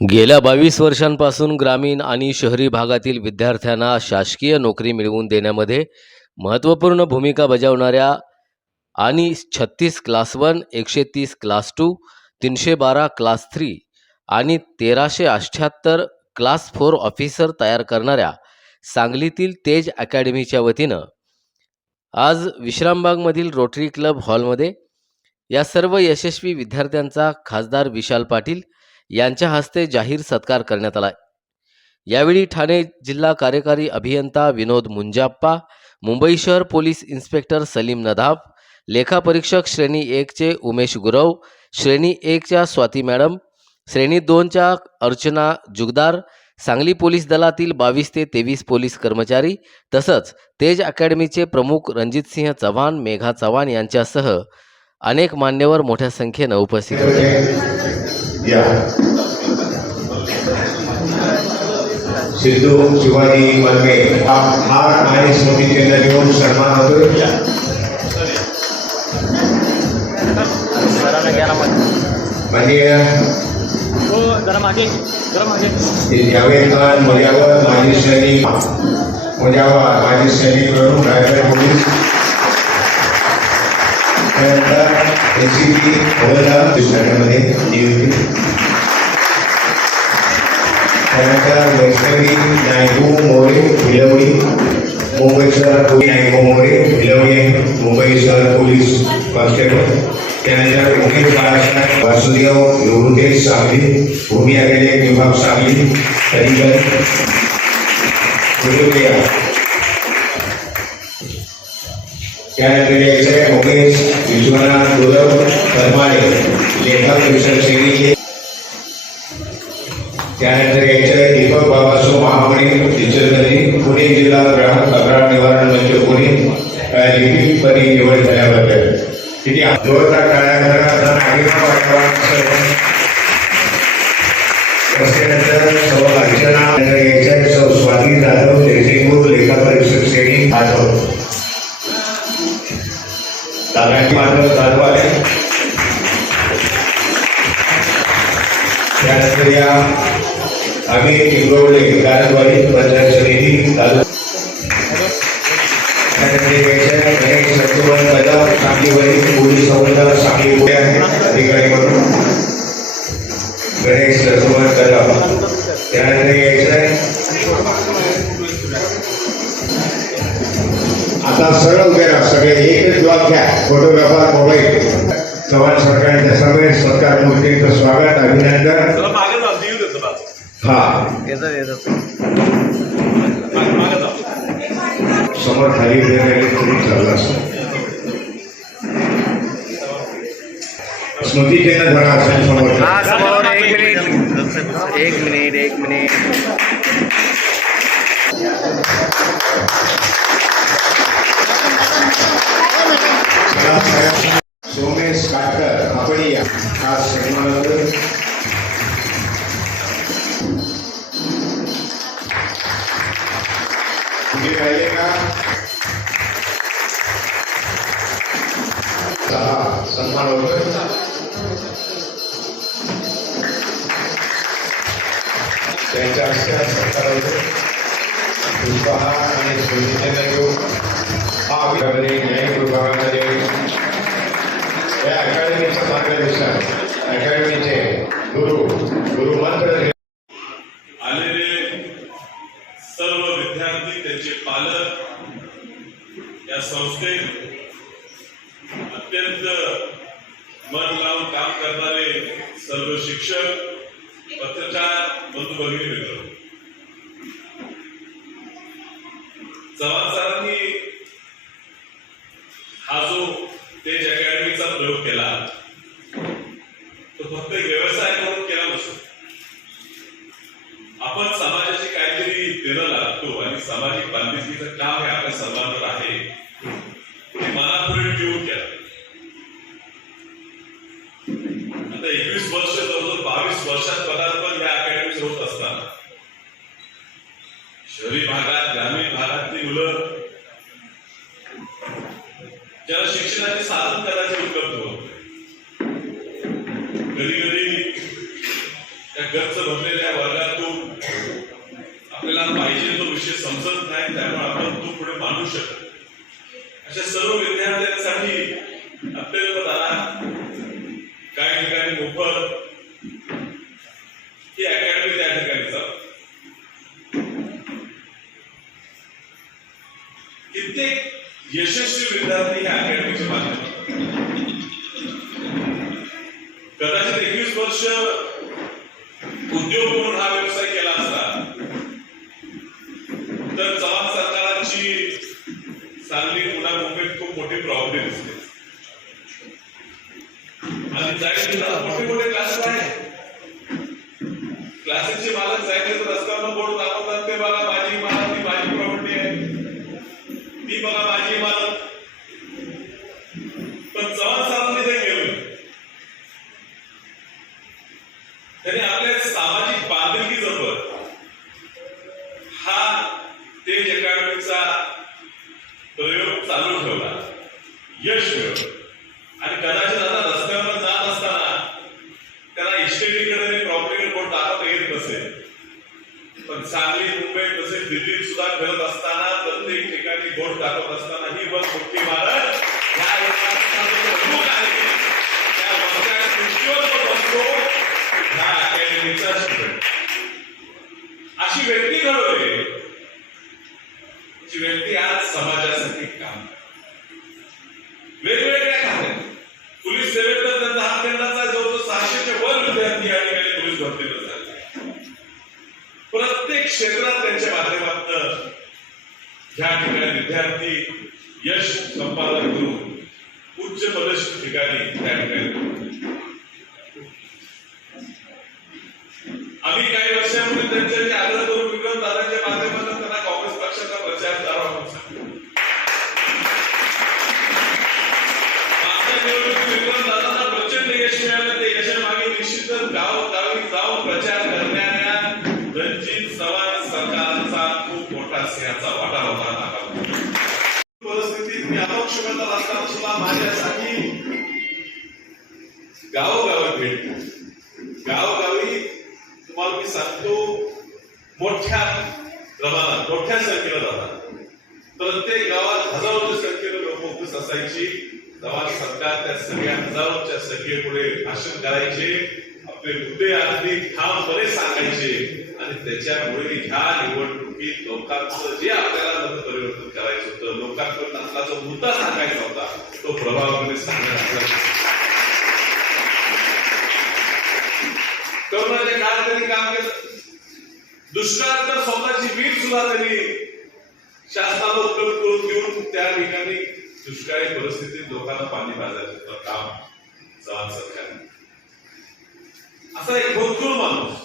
गेल्या बावीस वर्षांपासून ग्रामीण आणि शहरी भागातील विद्यार्थ्यांना शासकीय नोकरी मिळवून देण्यामध्ये महत्त्वपूर्ण भूमिका बजावणाऱ्या आणि छत्तीस क्लास वन एकशे तीस क्लास टू तीनशे बारा क्लास थ्री आणि तेराशे अठ्ठ्याहत्तर क्लास फोर ऑफिसर तयार करणाऱ्या सांगलीतील तेज अकॅडमीच्या वतीनं आज विश्रामबागमधील रोटरी क्लब हॉलमध्ये या सर्व यशस्वी विद्यार्थ्यांचा खासदार विशाल पाटील यांच्या हस्ते जाहीर सत्कार करण्यात आला. यावेळी ठाणे जिल्हा कार्यकारी अभियंता विनोद मुंजाप्पा मुंबई शहर पोलीस इन्स्पेक्टर सलीम नदाफ लेखापरीक्षक श्रेणी एकचे उमेश गुरव श्रेणी एकच्या स्वाती मॅडम श्रेणी दोनच्या अर्चना जुगदार सांगली पोलीस दलातील बावीस ते तेवीस पोलीस कर्मचारी तसंच तेज अकॅडमीचे प्रमुख रणजितसिंह चव्हाण मेघा चव्हाण यांच्यासह अनेक मान्यवर मोठ्या संख्येनं उपस्थित होते. या सिद्धू शिवाजी मलमे हा हार आणि स्मृती चिन्ह देऊन सन्मान होतो सरांना घ्या ना मध्ये म्हणजे हो जरा मागे जरा मागे जावेद खान मुजावर माजी सैनिक मुजावर माजी सैनिक म्हणून रायगड पोलीस त्यानंतर एसीपी हवालदार दुसऱ्यामध्ये नियुक्ती त्यानंतर वैष्णवी नायगू मोरे भिलवडी मुंबई शहर पोलीस नायगू मोरे भिलवडी मुंबई शहर पोलीस कॉन्स्टेबल त्यानंतर मुकेश बाळासाहेब वासुदेव योगेश सांगली भूमी अभिलेख विभाग सांगली कलिंगड त्यानंतर यायचं आहे विश्वनाथ गुरव परमाळे लेखक विषय श्रेणीचे त्यानंतर यायचं दीपक बाबासो महामणी इचलकरंजी पुणे जिल्हा ग्राहक तक्रार निवारण मंच पुणे. लिपिकपणे निवड झाल्याबद्दल. किती जोरदार टाळ्या करा त्यानंतर अर्चना स्वाती जाधव जयसिंगपूर लेखा परिषद श्रेणी जाधव. ताब्यात माधव जाधव आले त्यानंतर या आम्ही टिंगवडे कारद्वारी पंचायत समिती चालू. त्यानंतर गणेश सत्तुवन कदम सांगलीवरील पोलीस हवालदार सांगली पुढे आहे अधिकारी म्हणून. गणेश सत्तुवन कदम त्यानंतर यायचं आहे. आता सरळ उभे राहा सगळे एकच ब्लॉक घ्या. Photographer mobile. चव्हाण सरकारच्या सगळे सरकार मूर्तीचं स्वागत अभिनंदन. जरा मागे जा देऊ देतो बा. हा. येतं येतं. मागे मागे जा. समोर खाली गेलेले तरी चाललं असतं. स्मृती चिन्ह धरा असेल समोर. हा समोर एक मिनिट. एक मिनिट एक मिनिट. सोमेश काटकर आपण या. खास सन्मान होतोय. राहिले का? चला सन्मान त्यांच्या हस्ते सत्कार पुष्पहार आणि घेऊन. या अकॅडमीचं मार्गदर्शन अकॅडमीचे गुरु गुरुमंत्र आलेले सर्व विद्यार्थी त्यांचे पालक या संस्थेत अत्यंत मन लावून काम करणारे सर्व शिक्षक पत्रकार बंधू भगिनी मित्र चव्हाण सरांनी हा जो तेज अकॅडमीचा प्रयोग केला. नाही त्यामुळे आपण तो पुढे मानू शकतो अशा सर्व विद्यार्थ्यांसाठी अत्यंत दरात काही ठिकाणी मोफत सांगली पुन्हा मुंबईत खूप मोठी प्रॉब्लेम दिसते. आणि जायचं मोठे मोठे क्लास आहे क्लासेसचे मालक जायचे रस्त्यावर बोर्ड दाखवतात. यश मिळवलं. आणि कदाचित आता रस्त्यावर जात असताना त्याला इस्टेटीकडे प्रॉपर्टीकडे कोण दाखवता येत नसेल. पण सांगली मुंबई तसेच दिल्लीत सुद्धा फिरत असताना प्रत्येक ठिकाणी बोट दाखवत असताना ही बस मोठी इमारत अशी व्यक्ती घडवली. जी व्यक्ती आज समाजात क्षेत्रात त्यांच्या माध्यमातून ह्या ठिकाणी विद्यार्थी यश संपादन करून उच्च पदस्थ ठिकाणी त्या ठिकाणी आम्ही काही वर्षापूर्वी त्यांच्या आग्रह करून विक्रम दादांच्या माध्यमातून त्यांना काँग्रेस पक्षाचा प्रचार करावा परिस्थितीत मी अपक्ष बनत असताना सुद्धा माझ्यासाठी गावोगावी भेट गावोगावी तुम्हाला मी सांगतो मोठ्या प्रमाणात मोठ्या संख्येनं जातात प्रत्येक गावात हजारोच्या संख्येनं लोक उपस्थित असायची जवळ सरकार त्या सगळ्या हजारोच्या संख्येपुढे भाषण करायचे आपले मुद्दे अगदी ठामपणे सांगायचे. त्याच्यामुळे ह्या निवडणुकीत लोकांचं जे आपल्याला मत परिवर्तन करायचं होतं लोकांकडून आपला जो मुद्दा सांगायचा होता तो प्रभावाने सांगायचा करोनाच्या म्हणजे काळात त्यांनी काम केलं. दुष्काळात तर स्वतःची वीट सुद्धा त्यांनी शासनाला उपलब्ध करून देऊन त्या ठिकाणी दुष्काळी परिस्थितीत लोकांना पाणी पाजायचं काम चव्हाण सरकारने. असा एक भोजकुळ माणूस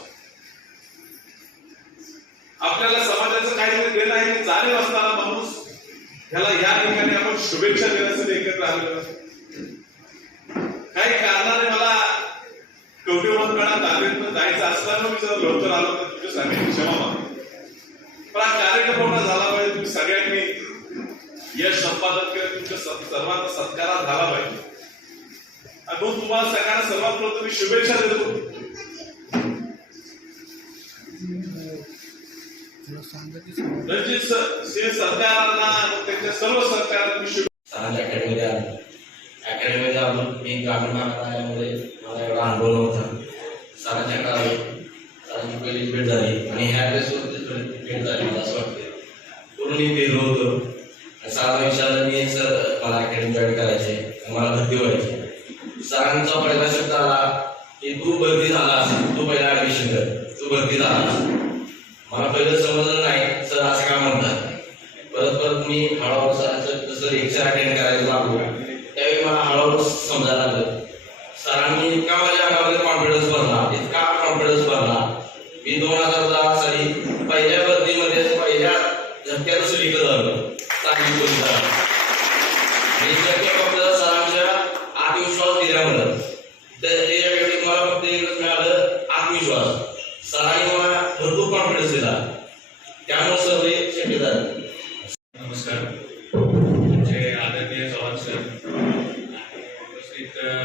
शुभेच्छा देण्यासाठी एकत्र आलेलो आहोत. काही कारणाने मला कवटेमन काळात आलेलं जायचं असताना मी जर लवकर आलो तर तुमच्या सगळ्यांनी क्षमा मागतो. पण हा कार्यक्रम मोठा झाला पाहिजे. तुम्ही सगळ्यांनी यश संपादन केलं. तुमच्या स- सर्वांचा सत्कारात झाला पाहिजे. आणि तुम्हाला सगळ्यांना सर्वात प्रथम मी शुभेच्छा देतो. रणजित स- सिंह सरकारांना व त्यांच्या सर्व मी ग्रामीण भागात आल्यामुळे मला एवढा अनुभव नव्हता. सरांच्या आलो सरांची पहिली भेट झाली आणि ह्या ड्रेसवरती भेट झाली मला असं वाटते पूर्ण मी फिरलो होतो. सरांना विचारलं मी सर मला अकॅडमी जॉईन करायचे मला भरती व्हायची सरांचा पहिला शब्द आला की तू भरती झाला असेल तू पहिला ऍडमिशन कर. तू भरती झाला असेल मला पहिलं समजलं नाही सर असं का म्हणतात? परत परत मी हळूहळू सरांचं जसं लेक्चर अटेंड करायला लागलो त्यावेळी मला हळूहळू समजायला लागलं. सरांनी इतका माझ्या अंगामध्ये कॉन्फिडन्स भरला इतका कॉन्फिडन्स भरला. मी दोन हजार दहा साली पहिल्या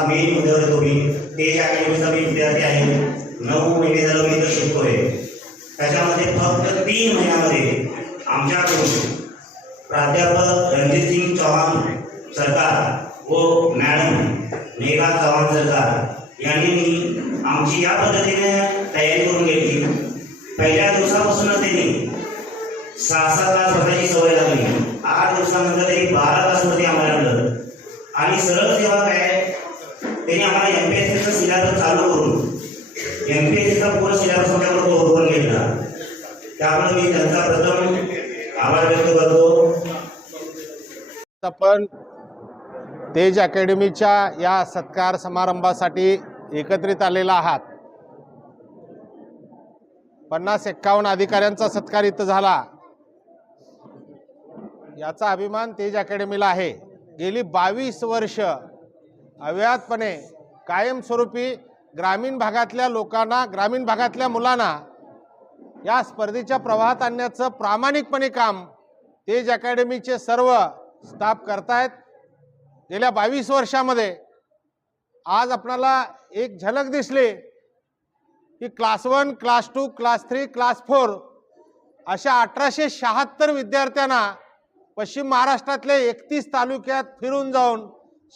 आता मेन मुद्द्यावर येतो मी. तेज अकॅडमीचा मी विद्यार्थी आहे नऊ महिने झालं मी इथं शिकतोय. त्याच्यामध्ये फक्त तीन महिन्यामध्ये आमच्याकडून प्राध्यापक रणजितसिंग चव्हाण सरकार व मॅडम मेघा चव्हाण सरकार यांनी मी आमची या पद्धतीने तयारी करून घेतली. पहिल्या दिवसापासूनच त्यांनी सहा सात तास बसायची सवय लागली. आठ दिवसानंतर एक बारा तास वरती आम्हाला आणि सरळ जेव्हा काय त्यांनी आम्हाला एम पी एस सीचा सिलेबस चालू करून एम पी एस सीचा पूर्ण सिलेबस आमच्याकडे ओढवून घेतला त्यामुळे मी त्यांचा प्रथम आभार व्यक्त करतो. आपण तेज अकॅडमीच्या या सत्कार समारंभासाठी एकत्रित आलेला आहात. पन्नास एक्कावन्न अधिकाऱ्यांचा सत्कार इथं झाला. याचा अभिमान तेज अकॅडमीला आहे. गेली बावीस वर्ष अव्याहतपणे कायमस्वरूपी ग्रामीण भागातल्या लोकांना ग्रामीण भागातल्या मुलांना या स्पर्धेच्या प्रवाहात आणण्याचं प्रामाणिकपणे काम तेज अकॅडमीचे सर्व स्टाफ करतायत. गेल्या बावीस वर्षामध्ये आज आपणाला एक झलक दिसली की class one class two class three class four अशा अठराशे शहात्तर विद्यार्थ्यांना पश्चिम महाराष्ट्रातले एकतीस तालुक्यात फिरून जाऊन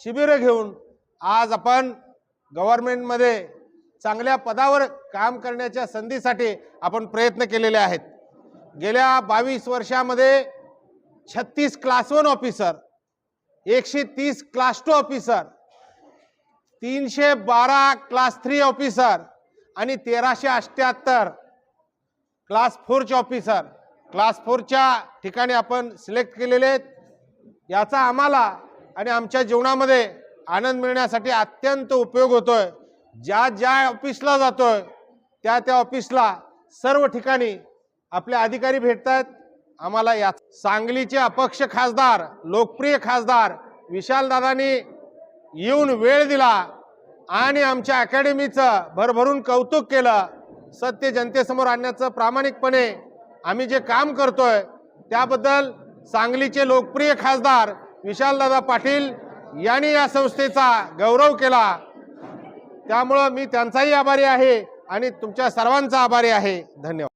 शिबिरं घेऊन आज आपण गव्हर्नमेंटमध्ये चांगल्या पदावर काम करण्याच्या संधीसाठी आपण प्रयत्न केलेले आहेत. गेल्या बावीस वर्षामध्ये छत्तीस क्लास वन ऑफिसर एकशे तीस क्लास टू ऑफिसर तीनशे बारा क्लास थ्री ऑफिसर आणि तेराशे अठ्ठ्याहत्तर क्लास फोरचे ऑफिसर क्लास फोरच्या ठिकाणी आपण सिलेक्ट केलेले आहेत. याचा आम्हाला आणि आमच्या जीवनामध्ये आनंद मिळण्यासाठी अत्यंत उपयोग होतोय. ज्या ज्या ऑफिसला जातोय त्या त्या ऑफिसला सर्व ठिकाणी आपले अधिकारी भेटत आहेत आम्हाला या सांगलीचे अपक्ष खासदार लोकप्रिय खासदार विशालदादांनी येऊन वेळ दिला आणि आमच्या अकॅडमीचं भरभरून कौतुक केलं. सत्य जनतेसमोर आणण्याचं प्रामाणिकपणे आम्ही जे काम करतोय त्याबद्दल सांगलीचे लोकप्रिय खासदार विशालदादा पाटील यांनी या संस्थेचा गौरव केला. त्यामुळं मी त्यांचाही आभारी आहे आणि तुमच्या सर्वांचा आभारी आहे. धन्यवाद.